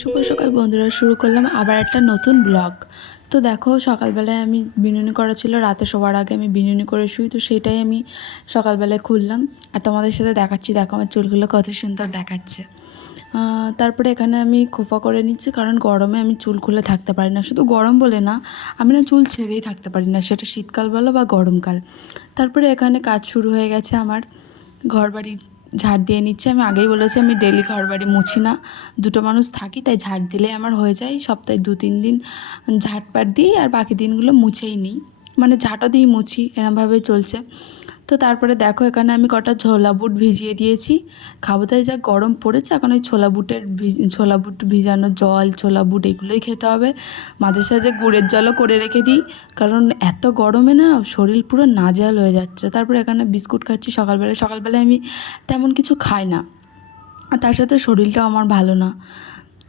শুভ সকাল বন্ধুরা, শুরু করলাম আবার একটা নতুন ব্লগ। তো দেখো, সকালবেলায় আমি বিনুনি করা ছিল, রাতে শোবার আগে আমি বিনুনি করে শুই, তো সেটাই আমি সকালবেলায় খুললাম আর তোমাদের সাথে দেখাচ্ছি। দেখো আমার চুলগুলো কত সুন্দর দেখাচ্ছে। তারপরে এখানে আমি খোপা করে নিচ্ছি, কারণ গরমে আমি চুল খুলে থাকতে পারি না। শুধু গরম বলে না, আমি না চুল ছেড়েই থাকতে পারি না, সেটা শীতকাল বলো বা গরমকাল। তারপরে এখানে কাজ শুরু হয়ে গেছে আমার। ঘরবাড়ি ঝাড় দিয়ে নিচ্ছে। আমি আগেই বলেছি আমি ডেলি ঘরবাড়ি মুছি না, দুটো মানুষ থাকি, তাই ঝাড় দিলে আমার হয়ে যায়। সপ্তাহে 2-3 দিন ঝাড়পাট দিই আর বাকি দিনগুলো মুছেই নিই, মানে ঝাঁটা দিই মুছি, এরমভাবেই চলছে। তো তারপরে দেখো এখানে আমি কটা ছোলা বুট ভিজিয়ে দিয়েছি, খাবো তাই যা গরম পড়েছে। এখন ওই ছোলা বুট ভিজানো জল, ছোলা বুট এগুলোই খেতে হবে। মাঝে সাঝে গুড়ের জলও করে রেখে দিই, কারণ এত গরমে না শরীর পুরো নাজেহাল হয়ে যাচ্ছে। তারপরে এখানে বিস্কুট খাচ্ছি সকালবেলায় আমি তেমন কিছু খাই না, আর তার সাথে শরীরটাও আমার ভালো না।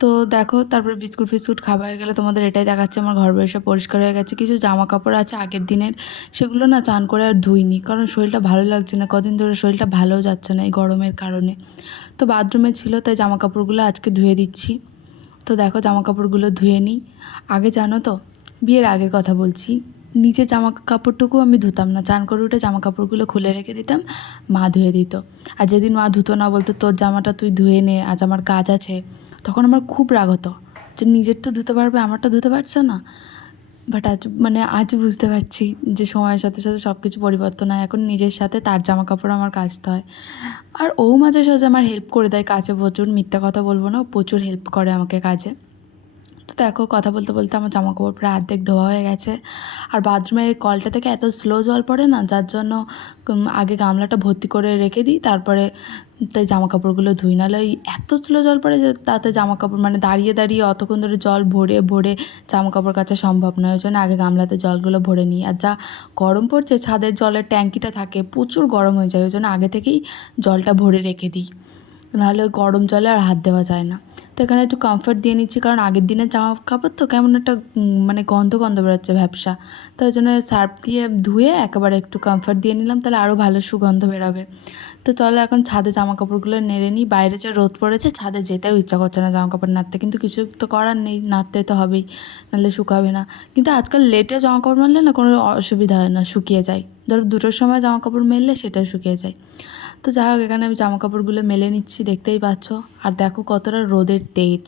তো দেখো, তারপরে বিস্কুট ফিস্কুট খাওয়া হয়ে গেলে তোমাদের এটাই দেখাচ্ছে আমার ঘর বাড়ি সব পরিষ্কার হয়ে গেছে। কিছু জামা কাপড় আছে আগের দিনের, সেগুলো না চান করে আর ধুইনি, কারণ শরীরটা ভালো লাগছে না, কদিন ধরে শরীরটা ভালোও যাচ্ছে না এই গরমের কারণে। তো বাথরুমে ছিল, তাই জামা কাপড়গুলো আজকে ধুয়ে দিচ্ছি। তো দেখো জামা কাপড়গুলো ধুয়ে নিই। আগে জানো তো, বিয়ের আগের কথা বলছি, নিচে জামা কাপড়টুকু আমি ধুতাম না, চান করে উঠে জামা কাপড়গুলো খুলে রেখে দিতাম, মা ধুয়ে দিত। আর যেদিন মা ধুতো না, বলতো তোর জামাটা তুই ধুয়ে নে, আজ আমার কাজ আছে, তখন আমার খুব রাগ হতো যে নিজেরটা ধুতে পারবে, আমারটা ধুতে পারছে না। বাট আজ বুঝতে পারছি যে সময়ের সাথে সাথে সব কিছু পরিবর্তন হয়, এখন নিজের সাথে তার জামা কাপড় আমার কাচতে হয়। আর ও মাঝে সাঝে আমার হেল্প করে দেয় কাজে, প্রচুর, মিথ্যা কথা বলবো না, প্রচুর হেল্প করে আমাকে কাজে। তো দেখো কথা বলতে বলতে আমার জামা কাপড় প্রায় অর্ধেক ধোয়া হয়ে গেছে। আর বাথরুমের কলটা থেকে এত স্লো জল পড়ে না, যার জন্য আগে গামলাটা ভর্তি করে রেখে দিই, তারপরে তাই জামা কাপড়গুলো ধুই। নাহলে ওই এত স্লো জল পড়ে যে তাতে জামা কাপড়, মানে দাঁড়িয়ে দাঁড়িয়ে অতক্ষণ ধরে জল ভরে ভরে জামা কাপড় কাচা সম্ভব নয়। ওই জন্য আগে গামলাতে জলগুলো ভরে নিই। আর যা গরম পড়ছে, ছাদের জলের ট্যাঙ্কিটা থাকে, প্রচুর গরম হয়ে যায়, ওই জন্য আগে থেকেই জলটা ভরে রেখে দিই, নাহলে ওই গরম জলে আর হাত দেওয়া যায় না। তো এখানে একটু কমফর্ট দিয়ে নিচ্ছি, কারণ আগের দিনের জামা কাপড় তো কেমন একটা মানে গন্ধ গন্ধ বেরোচ্ছে, ভ্যাপসা। তো ওই জন্য সার্ফ দিয়ে ধুয়ে একেবারে একটু কমফর্ট দিয়ে নিলাম, তাহলে আরও ভালো সুগন্ধ বেরোবে। তো চলো এখন ছাদে জামা কাপড়গুলো নেড়ে নিই। বাইরে যে রোদ পড়েছে, ছাদে যেতেও ইচ্ছা করছে না জামা কাপড় নাড়তে, কিন্তু কিছু তো করার নেই, নাড়তে তো হবেই, নাহলে শুকাবে না। কিন্তু আজকাল লেটে জামা কাপড় মারলে না কোনো অসুবিধা হয় না, শুকিয়ে যায়। ধরো 2টোর সময় জামা কাপড় মেললে সেটা শুকিয়ে যায়। তো যাই হোক, এখানে আমি জামা কাপড়গুলো মেলে নিচ্ছি, দেখতেই পাচ্ছ। আর দেখো কতটা রোদের তেজ,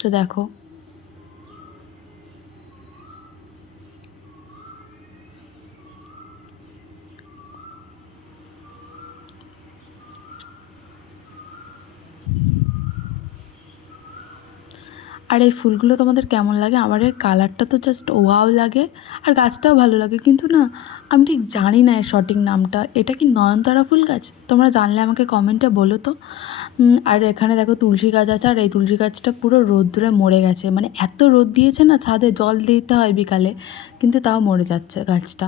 তো দেখো। আর এই ফুলগুলো তোমাদের কেমন লাগে? আমার এর কালারটা তো জাস্ট ওয়াও লাগে, আর গাছটাও ভালো লাগে, কিন্তু না আমি ঠিক জানি না এর সঠিক নামটা। এটা কি নয়নতারা ফুল গাছ? তোমরা জানলে আমাকে কমেন্টে বলো তো। আর এখানে দেখো তুলসী গাছ আছে, আর এই তুলসী গাছটা পুরো রোদ্দুরে মরে গেছে, মানে এত রোদ দিয়েছে না, ছাদে জল দিতে হয় বিকালে, কিন্তু তাও মরে যাচ্ছে গাছটা।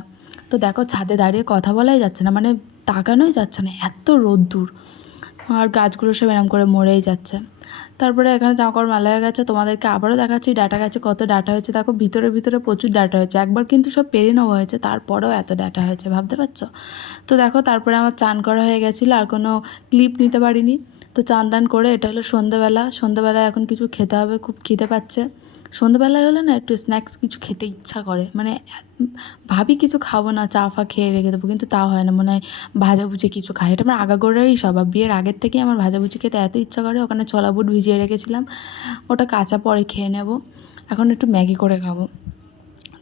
তো দেখো ছাদে দাঁড়িয়ে কথা বলাই যাচ্ছে না, মানে তাকানোই যাচ্ছে না, এত রোদ্দুর, আর গাছগুলো সব এরম করে মরেই যাচ্ছে। তারপরে এখানে জামাকাপড় মেলা হয়ে গেছে, তোমাদেরকে আবারও দেখাচ্ছি ডাটা গাছে কত ডাটা হয়েছে। দেখো ভিতরে ভিতরে প্রচুর ডাটা হয়েছে, একবার কিন্তু সব পেরে নেওয়া হয়েছে, তারপরেও এত ডাটা হয়েছে, ভাবতে পারছো? তো দেখো তারপরে আমার চান করা হয়ে গেছিলো, আর কোনো ক্লিপ নিতে পারিনি। তো চান দান করে, এটা হলো সন্ধ্যেবেলায় এখন কিছু খেতে হবে, খুব খিদে পাচ্ছে। সন্ধ্যেবেলায় হলে না একটু স্ন্যাক্স কিছু খেতে ইচ্ছা করে, মানে ভাবি কিছু খাবো না, চা ফা খেয়ে রেখে দেবো, কিন্তু তাও হয় না, মনে হয় ভাজাভুজি কিছু খাই। এটা আমার আগাগোড়ারই স্বভাব, বিয়ের আগের থেকেই আমার ভাজাভুজি খেতে এত ইচ্ছা করে। ওখানে ছোলা বুট ভিজিয়ে রেখেছিলাম, ওটা কাঁচা পরে খেয়ে নেব। এখন একটু ম্যাগি করে খাবো।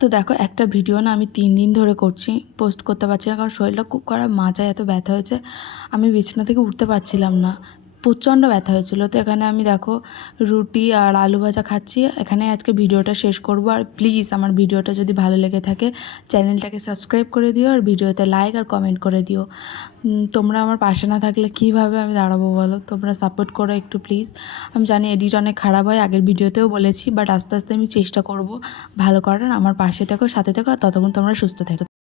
তো দেখো একটা ভিডিও না আমি 3 দিন ধরে করছি, পোস্ট করতে পারছি না, কারণ শরীরটা খুব খারাপ, মাজায় এত ব্যথা হয়েছে, আমি বিছানা থেকে উঠতে পারছিলাম না, প্রচণ্ড ব্যথা হয়েছিল। তো এখানে আমি দেখো রুটি আর আলু ভাজা খাচ্ছি। এখানে আজকে ভিডিওটা শেষ করব। আর প্লিজ আমার ভিডিওটা যদি ভালো লেগে থাকে, চ্যানেলটাকে সাবস্ক্রাইব করে দিও, আর ভিডিওতে লাইক আর কমেন্ট করে দিও। তোমরা আমার পাশে না থাকলে কীভাবে আমি দাঁড়াবো বলো? তোমরা সাপোর্ট করো একটু প্লিজ। আমি জানি এডিট অনেক খারাপ হয়, আগের ভিডিওতেও বলেছি, বাট আস্তে আস্তে আমি চেষ্টা করব ভালো করার। আমার পাশে থেকো, সাথে থেকো, আর ততক্ষণ তোমরা সুস্থ থেকো।